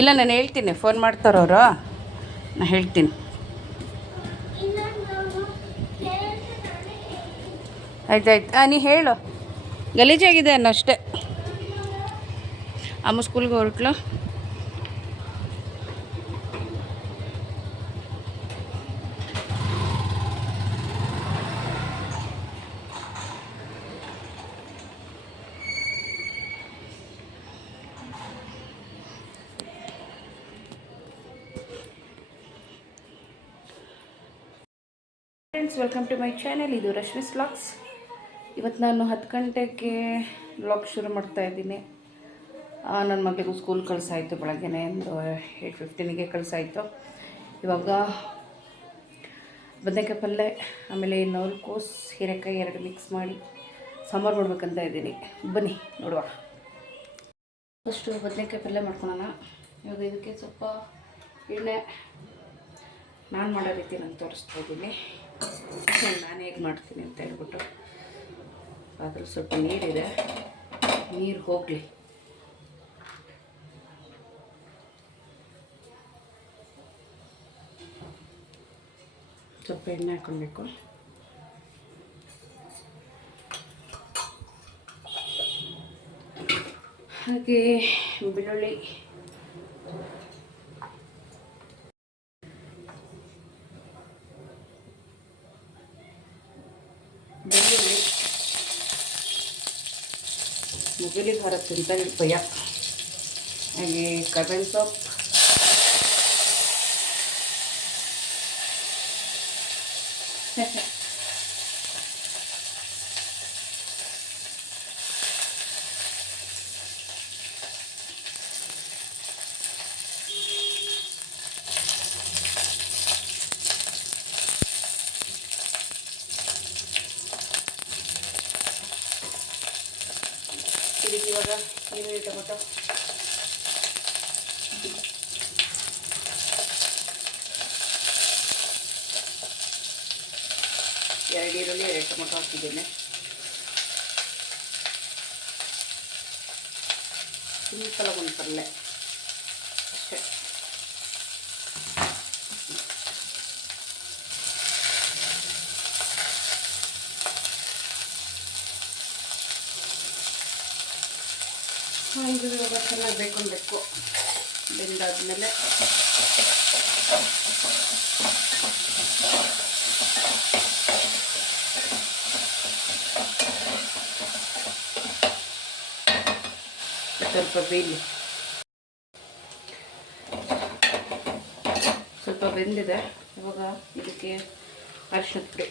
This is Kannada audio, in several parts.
ಇಲ್ಲ ನಾನು ಹೇಳ್ತೀನಿ, ಫೋನ್ ಮಾಡ್ತಾರವರು, ನಾನು ಹೇಳ್ತೀನಿ. ಆಯ್ತಾಯ್ತು. ನೀ ಹೇಳು, ಗಲೀಜಾಗಿದೆ ಅನ್ನೋ ಅಷ್ಟೇ. ಅಮ್ಮ ಸ್ಕೂಲ್ಗೆ ಹೊರಟ್ಲು. Friends, welcome to my channel. ಇದು ರಶ್ಮಿಸ್ ವ್ಲಾಗ್ಸ್. ಇವತ್ತು ನಾನು 10 ಗಂಟೆಗೆ ವ್ಲಾಗ್ ಶುರು ಮಾಡ್ತಾಯಿದ್ದೀನಿ. ನನ್ನ ಮಗಳಿಗೂ ಸ್ಕೂಲ್ ಕಳಿಸಾಯಿತು, ಬೆಳಗ್ಗೆನೇ ಒಂದು 8:15ಗೆ ಕಳಿಸಾಯಿತು. ಇವಾಗ ಬದನೆಕಾಯಿ ಪಲ್ಯ, ಆಮೇಲೆ ನವಲಕೋಸು, ಹೀರೆಕಾಯಿ 2 ಮಿಕ್ಸ್ ಮಾಡಿ ಸಾಂಬಾರು ಮಾಡ್ಬೇಕಂತ ಇದ್ದೀನಿ. ಬನ್ನಿ ನೋಡುವ. ಫಸ್ಟು ಬದನೆಕಾಯಿ ಪಲ್ಯ ಮಾಡ್ಕೊಳೋಣ. ಇವಾಗ ಇದಕ್ಕೆ ಸ್ವಲ್ಪ ಎಣ್ಣೆ, ನಾನು ಮಾಡೋ ರೀತಿ ನಾನು ತೋರಿಸ್ತಾ ಇದ್ದೀನಿ. ನಾನು ಹೇಗೆ ಮಾಡ್ತೀನಿ ಅಂತ ಹೇಳ್ಬಿಟ್ಟು. ಅದ್ರಲ್ಲಿ ಸ್ವಲ್ಪ ನೀರಿದೆ, ನೀರು ಹೋಗಲಿ. ಸ್ವಲ್ಪ ಎಣ್ಣೆ ಹಾಕ್ಕೊಳ್ಬೇಕು. ಹಾಗೆ ಬೆಳ್ಳುಳ್ಳಿ, ಮುಗಿಲಿ ಭಾರತ್ ಅಂತ ಭಯ. ಹಾಗೆ ಕರ್ಬೇವಿನ ಸೊಪ್ಪು, ಇದಕ್ಕೆ ಇವಾಗ ಈರುಳ್ಳಿ, ಟೊಮೆಟೊ, ಎರಡು ಈರುಳ್ಳಿ 2 ಟೊಮೆಟೊ ಹಾಕಿದ್ದೇನೆ. ಸಿಂಪಲ್ ಒಂದು ಪಲ್ಯ ಅಷ್ಟೇ. ಇದು ಇವಾಗ ಚೆನ್ನಾಗಿ ಬೇಕಬೇಕು. ಬೆಂದಾದ್ಮೇಲೆ ಸ್ವಲ್ಪ ಬೇಯಲಿ. ಸ್ವಲ್ಪ ಬೆಂದಿದೆ. ಇವಾಗ ಇದಕ್ಕೆ ಅರಿಶಿಣದ ಪುಡಿ,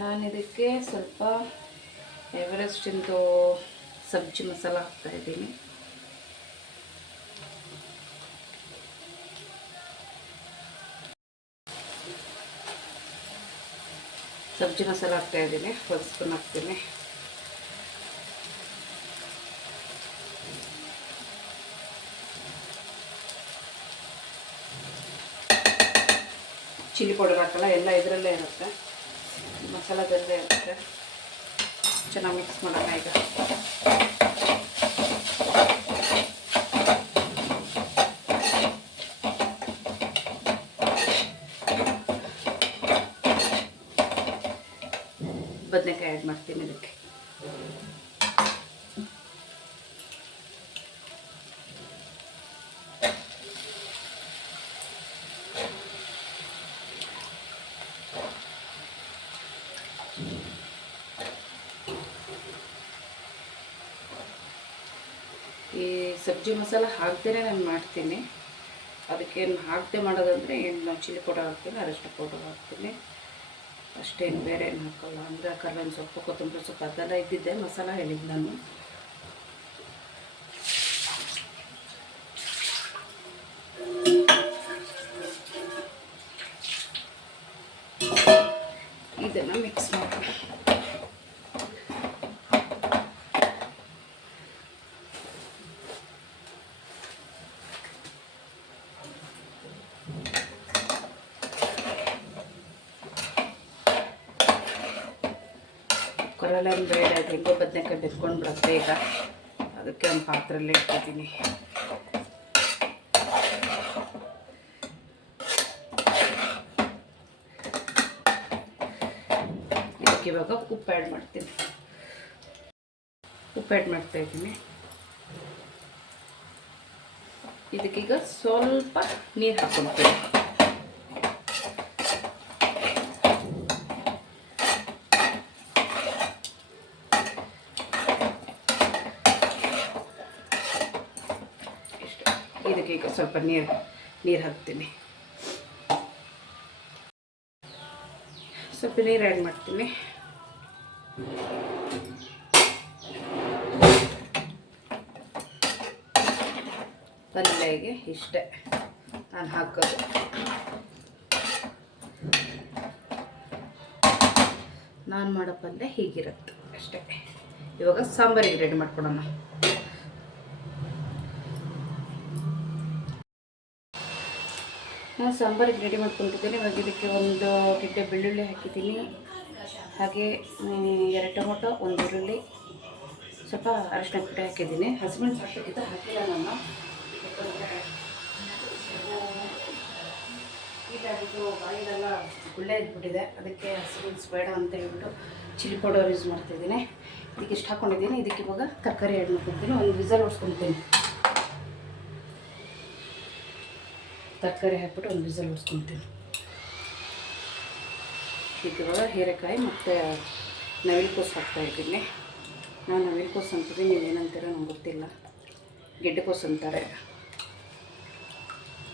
ನಾನು ಇದಕ್ಕೆ ಸ್ವಲ್ಪ ಎವರೆಸ್ಟಿಂದು ಸಬ್ಜಿ ಮಸಾಲ ಹಾಕ್ತಾಯಿದ್ದೀನಿ. ಸಬ್ಜಿ ಮಸಾಲ ಹಾಕ್ತಾಯಿದ್ದೀನಿ, 1 ಸ್ಪೂನ್ ಹಾಕ್ತೀನಿ. ಚಿಲ್ಲಿ ಪೌಡರ್ ಹಾಕಲ್ಲ, ಎಲ್ಲ ಇದರಲ್ಲೇ ಇರುತ್ತೆ, ಮಸಾಲದಲ್ಲೇ ಇರುತ್ತೆ. ಚೆನ್ನಾಗಿ ಮಿಕ್ಸ್ ಮಾಡೋಣ ಈಗ. ಬದನೆಕಾಯಿ ಆ್ಯಡ್ ಮಾಡ್ತೀನಿ ಇದಕ್ಕೆ. ಈ ಸಬ್ಜಿ ಮಸಾಲ ಹಾಕ್ದೇ ನಾನು ಮಾಡ್ತೀನಿ. ಅದಕ್ಕೇನು ಹಾಕದೆ ಮಾಡೋದಂದರೆ ಏನು ಚಿಲ್ಲಿ ಪೌಡರ್ ಹಾಕ್ತೀನಿ, ಅರಿಶಿಣ ಪೌಡರ್ ಹಾಕ್ತೀನಿ ಅಷ್ಟೇನು, ಬೇರೆ ಏನು ಹಾಕಲ್ಲ. ಅಂದರೆ ಕರ್ಬೇವಿನ ಸೊಪ್ಪು, ಕೊತ್ತಂಬರಿ ಸೊಪ್ಪು ಅದೆಲ್ಲ ಇದ್ದಿದ್ದೆ ಮಸಾಲ ಹೇಳಿದ್ದು ನಾನು. ಇದನ್ನು ಮಿಕ್ಸ್ ಮಾಡೋಣ. ಕುಕ್ಕರಲ್ಲೇ ಬೇಡ, ಅದು ಹೆಂಗೋ ಬದನೆಕಾಯಿ ಬೆದ್ಕೊಂಡು ಬಿಡುತ್ತೆ ಈಗ. ಅದಕ್ಕೆ ಒಂದು ಪಾತ್ರೆಯಲ್ಲೇ ಇಟ್ಟಿದ್ದೀನಿ. ಇದಕ್ಕೆ ಇವಾಗ ಉಪ್ಪು ಆ್ಯಡ್ ಮಾಡ್ತೀನಿ. ಉಪ್ಪು ಆ್ಯಡ್ ಮಾಡ್ತಾಯಿದ್ದೀನಿ. ಇದಕ್ಕೀಗ ಸ್ವಲ್ಪ ನೀರು ಹಾಕ್ಕೊಳ್ತೀನಿ. ಇಷ್ಟು. ಇದಕ್ಕೀಗ ಸ್ವಲ್ಪ ನೀರು ಹಾಕ್ತೀನಿ. ಸ್ವಲ್ಪ ನೀರು ಆ್ಯಡ್ ಮಾಡ್ತೀನಿ. ಪಲ್ಯಗೆ ಇಷ್ಟೇ ನಾನು ಹಾಕೋದು. ನಾನು ಮಾಡೋ ಪಲ್ಯ ಹೀಗಿರುತ್ತೆ ಅಷ್ಟೇ. ಇವಾಗ ಸಾಂಬಾರಿಗೆ ರೆಡಿ ಮಾಡ್ಕೊಳೋಣ. ನಾನು ಸಾಂಬಾರಿಗೆ ರೆಡಿ ಮಾಡ್ಕೊಂಡಿದ್ದೀನಿ. ಇವಾಗ ಇದಕ್ಕೆ ಒಂದು ಗಿಡ್ಡೆ ಬೆಳ್ಳುಳ್ಳಿ ಹಾಕಿದ್ದೀನಿ, ಹಾಗೆ 2 ಟೊಮೊಟೊ, 1 ಈರುಳ್ಳಿ, ಸ್ವಲ್ಪ ಅರಶಿನ ಪುಡಿ ಹಾಕಿದ್ದೀನಿ. ಹಸಿಮೆಣಸಿನ ಹಾಕಿಲ್ಲ ನಾನು. ಹೀಗಾಗಿದ್ದು ಬಾಯಿಲೆಲ್ಲ ಗುಳ್ಳೆ ಇದ್ಬಿಟ್ಟಿದೆ, ಅದಕ್ಕೆ ಹಸಿಮೆಣಸು ಬೇಡ ಅಂತ ಹೇಳ್ಬಿಟ್ಟು ಚಿಲ್ಲಿ ಪೌಡರ್ ಯೂಸ್ ಮಾಡ್ತಾಯಿದ್ದೀನಿ. ಇದಕ್ಕೆ ಇಷ್ಟು ಹಾಕ್ಕೊಂಡಿದ್ದೀನಿ. ಇದಕ್ಕೆ ಇವಾಗ ತರಕಾರಿ ಆ್ಯಡ್ ಮಾಡ್ಕೊತೀನಿ. ಒಂದು ವಿಸಲ್ ಹೊಡ್ಸ್ಕೊತೀನಿ. ತರಕಾರಿ ಹಾಕ್ಬಿಟ್ಟು ಒಂದು ವಿಸಲ್ ಹೊಡ್ಸ್ಕೊತೀನಿ. ಇದಕ್ಕೆ ಇವಾಗ ಹೀರೆಕಾಯಿ ಮತ್ತು ನವಿಲುಕೋಸು ಹಾಕ್ತಾಯಿದ್ದೀನಿ. ನಾನು ನವಿಲುಕೋಸು ಅಂತೀನಿ, ನೀವೇನಂತೀರೋ ನಂಗೆ ಗೊತ್ತಿಲ್ಲ. ಗೆಡ್ಡೆಕೋಸು ಅಂತಾರೆ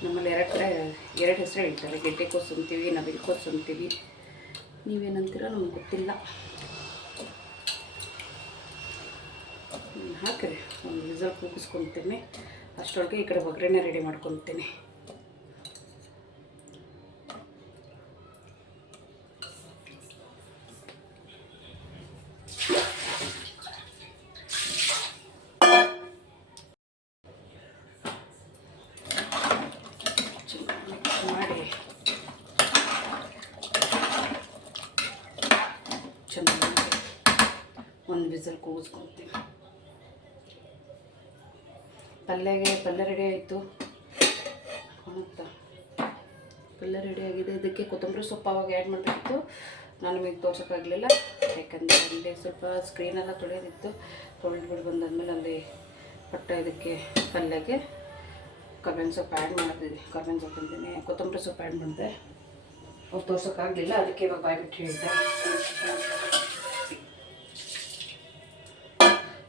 ನಮ್ಮಲ್ಲಿ. 2 ಹೆಸರು ಹೇಳ್ತಾರೆ. ಗೆಡ್ಡೆಕೋಸು ಅಂತೀವಿ, ನವಿಲುಕೋಸು ಅಂತೀವಿ. ನೀವೇನಂತೀರೋ ನಮ್ಗೆ ಗೊತ್ತಿಲ್ಲ. ಹಾಕಿರಿ, ಒಂದು ವಿಸಲ್ ಕೂಗಿಸ್ಕೊತೀನಿ. ಅಷ್ಟರೊಳಗೆ ಈ ಕಡೆ ಒಗ್ಗರಣೆ ರೆಡಿ ಮಾಡ್ಕೊತೀನಿ. ಮಾಡಿ ಚೆನ್ನಾಗಿ ಒಂದು ವಿಸಲ್ ಕೂಗಿಸ್ಕೊತೀನಿ. ಪಲ್ಯ ರೆಡಿ ಆಯಿತು. ಕಾಣುತ್ತಾ? ಪಲ್ಯ ರೆಡಿ ಆಗಿದೆ. ಇದಕ್ಕೆ ಕೊತ್ತಂಬರಿ ಸೊಪ್ಪು ಅವಾಗ ಆ್ಯಡ್ ಮಾಡಬೇಕಿತ್ತು. ನಾನು ನಿಮಗೆ ತೋರ್ಸೋಕ್ಕಾಗಲಿಲ್ಲ, ಯಾಕಂದರೆ ಅಲ್ಲಿ ಸ್ವಲ್ಪ ಸ್ಕ್ರೀನೆಲ್ಲ ತೊಳೆಯೋದಿತ್ತು. ತೊಳೆದ್ಬಿಟ್ಟು ಬಂದಾದ್ಮೇಲೆ ಅಲ್ಲಿ ಇದಕ್ಕೆ ಪಲ್ಯಕ್ಕೆ ಕರ್ಬೇವಿನ ಸೊಪ್ಪು ಆ್ಯಡ್ ಮಾಡ್ತಿದ್ದೆ. ಕರ್ಬೇವಿನ ಸೊಪ್ಪು ಅಂತೀನಿ, ಕೊತ್ತಂಬರಿ ಸೊಪ್ಪು ಆ್ಯಡ್ ಮಾಡಿದೆ. ಅವ್ರು ತೋರ್ಸೋಕ್ಕಾಗಲಿಲ್ಲ, ಅದಕ್ಕೆ ಇವಾಗ ಬಾಯ್ಬಿಟ್ಟು ಹೇಳಿದ್ದೆ.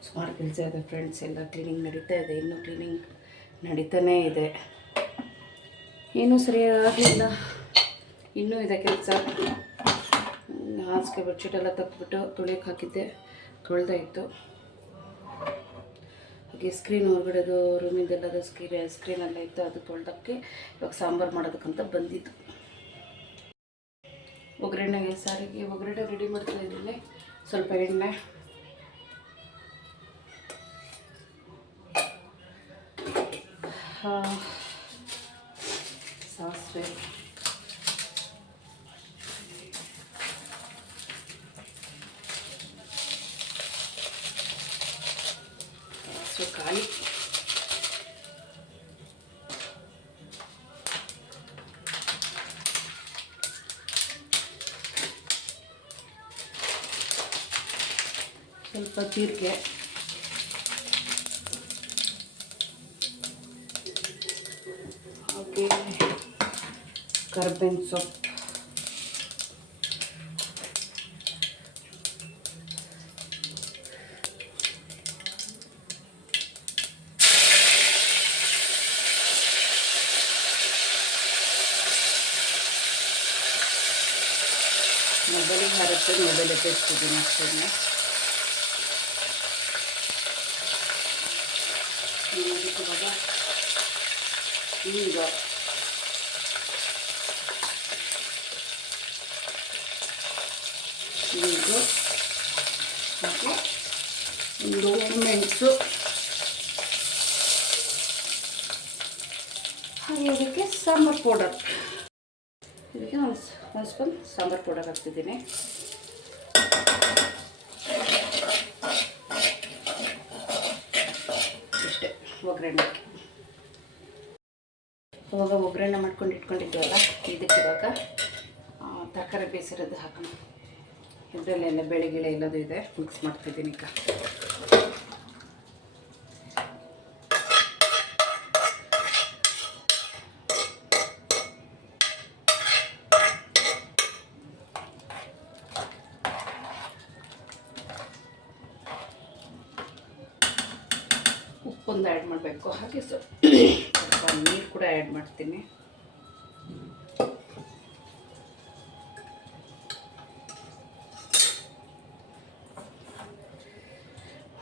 ಸುಮಾರು ಕೆಲಸ ಇದೆ ಫ್ರೆಂಡ್ಸ್. ಎಲ್ಲ ಕ್ಲೀನಿಂಗ್ ನಡೀತಾ ಇದೆ, ಇನ್ನೂ ಕ್ಲೀನಿಂಗ್ ನಡೀತಾನೇ ಇದೆ. ಏನೂ ಸರಿಯಾಗಲಿಲ್ಲ, ಇನ್ನೂ ಇದೆ ಕೆಲಸ. ಹಾಸಿಗೆ ಬೆಡ್ಶೀಟೆಲ್ಲ ತೆಗೆದ್ಬಿಟ್ಟು ತೊಳೆಯೋಕ್ಕೆ ಹಾಕಿದ್ದೆ, ತೊಳೆದಾಯಿತು. ಹಾಗೆ ಸ್ಕ್ರೀನ್ ಹೊರಗಡೆದು ರೂಮಿಂದೆಲ್ಲದ ಸ್ಕ್ರೀನೆಲ್ಲ ಇತ್ತು, ಅದು ತೊಳೆದಕ್ಕೆ ಇವಾಗ ಸಾಂಬಾರು ಮಾಡೋದಕ್ಕಂತ ಬಂದಿದ್ದು. ಸಾರಿಗೆ ಒಗ್ಗರಣೆ ರೆಡಿ ಮಾಡ್ತಾ ಇದ್ದೀನಿ. ಸ್ವಲ್ಪ ಎಣ್ಣೆ, ಸಾಸಿವೆ, ಕಾಯಿ, ಸ್ವಲ್ಪ ಜೀರಿಗೆ, ಹಾಗೆ ಕರ್ಬೇವಿನ ಸೊಪ್ಪು, ಮೊದಲಿಗೆ ಹರತ್ತೆ, ಮೊದಲೇ ತೆಗೆಸ್ತಿದ್ದೀನಿ ಅಷ್ಟೇ. ಇವಾಗ ಈಗ ಮತ್ತು ಒಂದು ಮೆಣಸು, ಹಾಗೆ ಇದಕ್ಕೆ ಸಾಂಬಾರು ಪೌಡರ್. ಇದಕ್ಕೆ ಒಂದು ಸ್ಪೂನ್ ಸಾಂಬಾರು ಪೌಡರ್ ಹಾಕ್ತಿದ್ದೀನಿ. ಒಗ್ಗರಣೆ. ಇವಾಗ ಒಗ್ಗರಣೆ ಮಾಡ್ಕೊಂಡು ಇಟ್ಕೊಂಡಿದ್ದೀವಲ್ಲ, ಇದಕ್ಕೆ ಇವಾಗ ತರಕಾರಿ ಬೇಯಿಸಿರೋದು ಹಾಕೋಣ. ಇದರಲ್ಲೆಲ್ಲ ಬೆಳೆಗಿಳೆ ಎಲ್ಲದೂ ಇದೆ, ಮಿಕ್ಸ್ ಮಾಡ್ತಿದ್ದೀನಿ ಈಗ. ಉಪ್ಪೊಂದು ಆ್ಯಡ್ ಮಾಡಬೇಕು, ಹಾಗೆ ಸ್ವಲ್ಪ ನೀರು ಕೂಡ ಆ್ಯಡ್ ಮಾಡ್ತೀನಿ.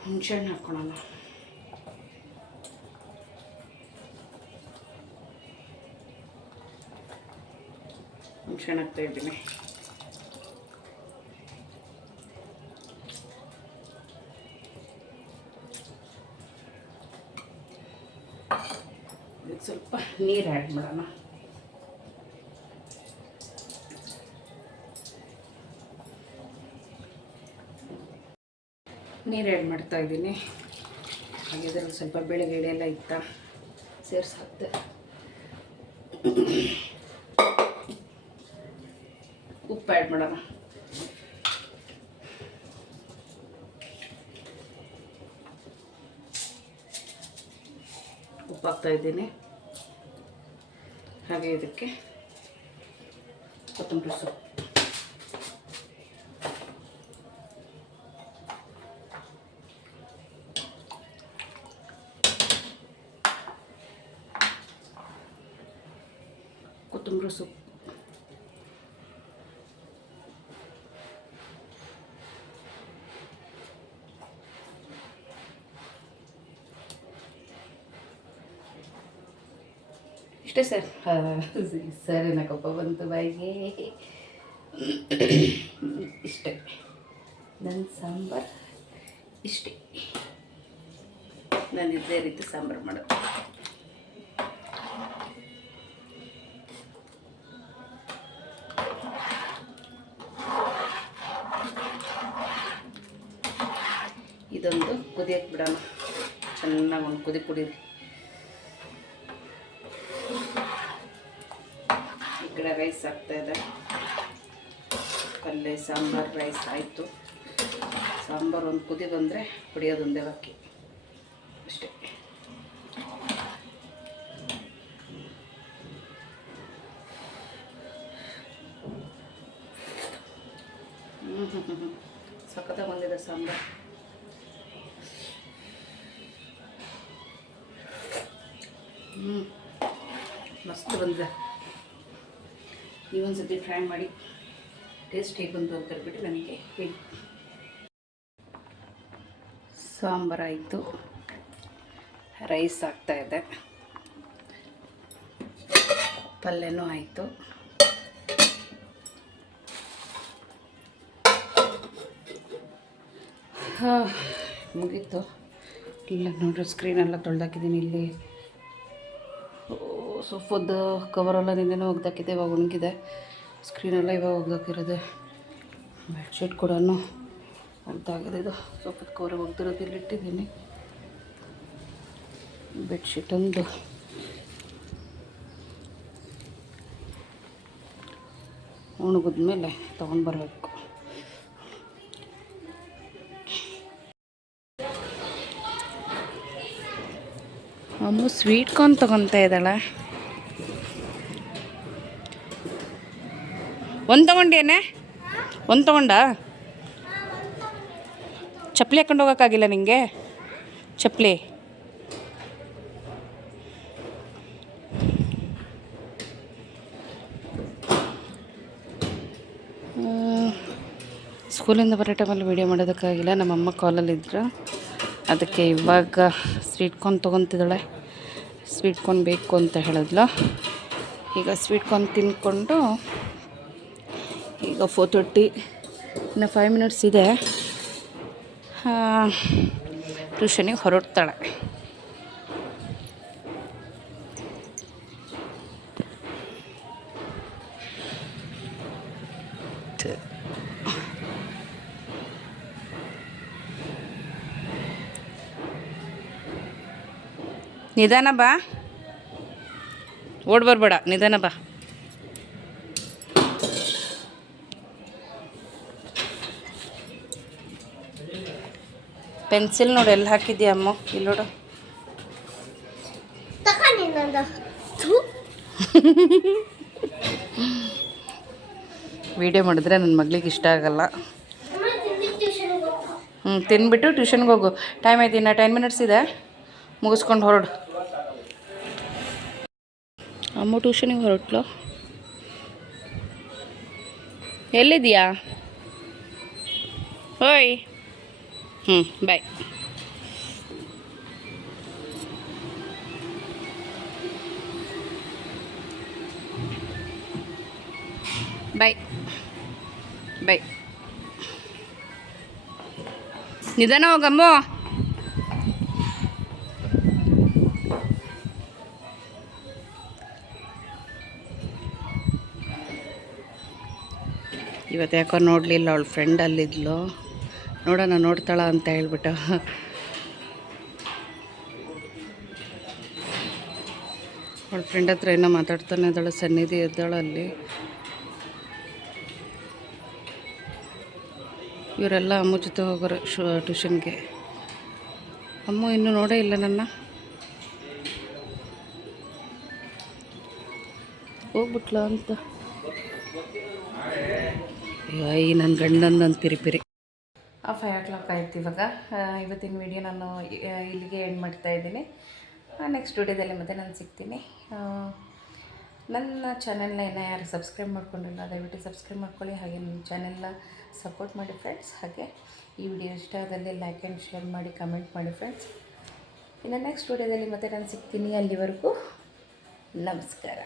ಹುಣಸೆಹಣ್ಣು ಹಾಕ್ಕೊಳ್ಳೋಣ. ಹುಣಸೆಹಣ್ಣು ಹಾಕ್ತಾ ಇದ್ದೀನಿ. ಸ್ವಲ್ಪ ನೀರು ಆ್ಯಡ್ ಮಾಡೋಣ. ನೀರು ಆ್ಯಡ್ ಮಾಡ್ತಾ ಇದ್ದೀನಿ. ಹಾಗೆ ಇದರಲ್ಲಿ ಸ್ವಲ್ಪ ಬೆಳೆಗಿಳೆ ಎಲ್ಲ ಇತ್ತ ಸೇರಿಸಿ ಹಾಕ್ತೆ. ಉಪ್ಪು ಆ್ಯಡ್ ಮಾಡೋಣ. ಉಪ್ಪು ಹಾಕ್ತಾ ಇದ್ದೀನಿ. ಹಾಗೆ ಇದಕ್ಕೆ ಕೊತ್ತಂಬರಿ ಸೊಪ್ಪು. ಕೊತ್ತಂಬರಿ ಸೊಪ್ಪು ಇಷ್ಟೇ ಸರ್. ಸರ್ ಏನಕ್ಕಪ್ಪ ಬಂತು ಬಾಯಿಗೆ. ಇಷ್ಟೇ ನನ್ನ ಸಾಂಬಾರು, ಇಷ್ಟೇ. ನಾನು ಇದೇ ರೀತಿ ಸಾಂಬಾರು ಮಾಡೋದು. ಇದೊಂದು ಕುದಿಯಕ್ಕೆ ಬಿಡೋಣ. ಚೆನ್ನಾಗಿ ಒಂದು ಕುದಿ ಕುಡೀರಿ. ಈ ಕಡೆ ರೈಸ್ ಆಗ್ತಾಯಿದೆ. ಪಲ್ಯ ಸಾಂಬಾರು ರೈಸ್ ಆಯಿತು. ಸಾಂಬಾರು ಒಂದು ಕುದಿ ಬಂದರೆ ಕುಡಿಯೋದೊಂದೇ ಬಾಕಿ ಅಷ್ಟೇ. ಸಖತ್ತಾಗಿ ಬಂದಿದೆ ಸಾಂಬಾರು. ಮಸ್ತ್ ಬಂದಿದೆ. ನೀವೊಂದು ಸತಿ ಟ್ರೈ ಮಾಡಿ, ಟೇಸ್ಟ್ ಹೇಗೆ ಬಂತು ಅಂತ ಹೇಳ್ಬಿಟ್ಟು ನನಗೆ ಹೇಳಿ. ಸಾಂಬಾರಾಯಿತು, ರೈಸ್ ಆಗ್ತಾಯಿದೆ, ಪಲ್ಯನೂ ಆಯಿತು. ಮುಗೀತು. ಇಲ್ಲ ನೋಡ್ರಿ, ಸ್ಕ್ರೀನೆಲ್ಲ ತೊಳೆದಾಕಿದ್ದೀನಿ. ಇಲ್ಲಿ ಸೋಫಾದ ಕವರೆಲ್ಲ ನಿನ್ನೆನೂ ಒಗ್ದಾಕಿದ್ದೆ, ಇವಾಗ ಒಣಗಿದೆ. ಸ್ಕ್ರೀನೆಲ್ಲ ಇವಾಗ ಒಗ್ದಾಕಿರೋದೆ. ಬೆಡ್ಶೀಟ್ ಕೂಡ ಒಗ್ದಾಗಿದೆ. ಇದು ಸೋಫಾದ ಕವರ್ ಒಗ್ದಿರೋದು ಇಲ್ಲಿ ಇಟ್ಟಿದ್ದೀನಿ. ಬೆಡ್ಶೀಟ್ ಒಂದು ಒಣಗಿದ್ಮೇಲೆ ತೊಗೊಂಡ್ಬರ್ಬೇಕು. ಅಮ್ಮ ಸ್ವೀಟ್ ಕಾರ್ನ್ ತೊಗೊತಾ ಇದ್ದಾಳೆ. ಒಂದು ತೊಗೊಂಡೇನೆ? ಒಂದು ತೊಗೊಂಡ? ಚಪ್ಪಲಿ ಹಾಕೊಂಡು ಹೋಗೋಕ್ಕಾಗಿಲ್ಲ ನಿಂಗೆ? ಚಪ್ಪಲಿ ಸ್ಕೂಲಿಂದ ಬರೋ ಟೈಮಲ್ಲಿ ವೀಡಿಯೋ ಮಾಡೋದಕ್ಕಾಗಿಲ್ಲ. ನಮ್ಮಮ್ಮ ಕಾಲಲ್ಲಿದ್ದರು, ಅದಕ್ಕೆ ಇವಾಗ ಸ್ವೀಟ್ ಕಾರ್ನ್ ತೊಗೊತಿದ್ದಾಳೆ. ಸ್ವೀಟ್ ಕಾರ್ನ್ ಬೇಕು ಅಂತ ಹೇಳಿದ್ಲು. ಈಗ ಸ್ವೀಟ್ ಕಾರ್ನ್ ತಿಂದ್ಕೊಂಡು ಈಗ 4:30, ಇನ್ನು 5 ಮಿನಿಟ್ಸ್ ಇದೆ, ಟ್ಯೂಷನಿಗೆ ಹೊರಡ್ತಾಳೆ. ನಿಧಾನ ಬಾ, ಓಡ್ ಬರ್ಬೇಡ, ನಿಧಾನ ಬಾ. ಪೆನ್ಸಿಲ್ ನೋಡಿ ಎಲ್ಲಿ ಹಾಕಿದ್ಯಾ ಅಮ್ಮ, ಇಲ್ಲಿ ನೋಡು. ವಿಡಿಯೋ ಮಾಡಿದ್ರೆ ನನ್ನ ಮಗಳಿಗೆ ಇಷ್ಟ ಆಗಲ್ಲ. ತಿಂದ್ಬಿಟ್ಟು ಟ್ಯೂಷನ್ಗೆ ಹೋಗು. ಟೈಮ್ ಆಯ್ತು, ಇನ್ನು 10 ಮಿನಿಟ್ಸ್ ಇದೆ, ಮುಗಿಸ್ಕೊಂಡು ಹೊರಡು. ಅಮ್ಮ ಟ್ಯೂಷನಿಗೆ ಹೊರಟ್ಲು. ಎಲ್ಲಿದೆಯಾ? ಓಯ್. ಬಾಯ್. ಬಾಯ್ ಬಾಯ್. ನಿಧಾನ ಹೋಗಮ್ಮ. ಇವತ್ತು ಯಾಕೋ ನೋಡಲಿಲ್ಲ, ಅವಳ ಫ್ರೆಂಡ್ ಅಲ್ಲಿದ್ಲು, ನೋಡೋಣ ನೋಡ್ತಾಳ ಅಂತ ಹೇಳ್ಬಿಟ್ಟು. ಅವಳ ಫ್ರೆಂಡ್ ಹತ್ರ ಏನೋ ಮಾತಾಡ್ತಾನೆ ಇದ್ದಾಳೆ. ಸನ್ನಿಧಿ ಇದ್ದಾಳೆ ಅಲ್ಲಿ. ಇವರೆಲ್ಲ ಅಮ್ಮ ಜೊತೆ ಹೋಗೋರು ಟ್ಯೂಷನ್ಗೆ. ಅಮ್ಮ ಇನ್ನೂ ನೋಡೇ ಇಲ್ಲ ನನ್ನ. ಹೋಗ್ಬಿಟ್ಲ ಅಂತ. ಈ ನನ್ನ ಗಂಡಂದು ಪಿರಿ. 5 o'clock ಆಯ್ತು ಇವಾಗ. ಇವತ್ತಿನ ವಿಡಿಯೋ ನಾನು ಇಲ್ಲಿಗೆ ಎಂಡ್ ಮಾಡ್ತಾಯಿದ್ದೀನಿ. ನೆಕ್ಸ್ಟ್ ವಿಡಿಯೋದಲ್ಲಿ ಮತ್ತೆ ನಾನು ಸಿಗ್ತೀನಿ. ನನ್ನ ಚಾನೆಲ್ನ ಇನ್ನೂ ಯಾರು ಸಬ್ಸ್ಕ್ರೈಬ್ ಮಾಡ್ಕೊಂಡಿಲ್ಲ, ದಯವಿಟ್ಟು ಸಬ್ಸ್ಕ್ರೈಬ್ ಮಾಡ್ಕೊಳ್ಳಿ. ಹಾಗೆ ನನ್ನ ಚಾನೆಲ್ನ ಸಪೋರ್ಟ್ ಮಾಡಿ ಫ್ರೆಂಡ್ಸ್. ಹಾಗೆ ಈ ವಿಡಿಯೋ ಇಷ್ಟ ಆದಲ್ಲಿ ಲೈಕ್ ಆ್ಯಂಡ್ ಶೇರ್ ಮಾಡಿ, ಕಮೆಂಟ್ ಮಾಡಿ ಫ್ರೆಂಡ್ಸ್. ಇನ್ನು ನೆಕ್ಸ್ಟ್ ವಿಡಿಯೋದಲ್ಲಿ ಮತ್ತೆ ನಾನು ಸಿಗ್ತೀನಿ. ಅಲ್ಲಿವರೆಗೂ ನಮಸ್ಕಾರ.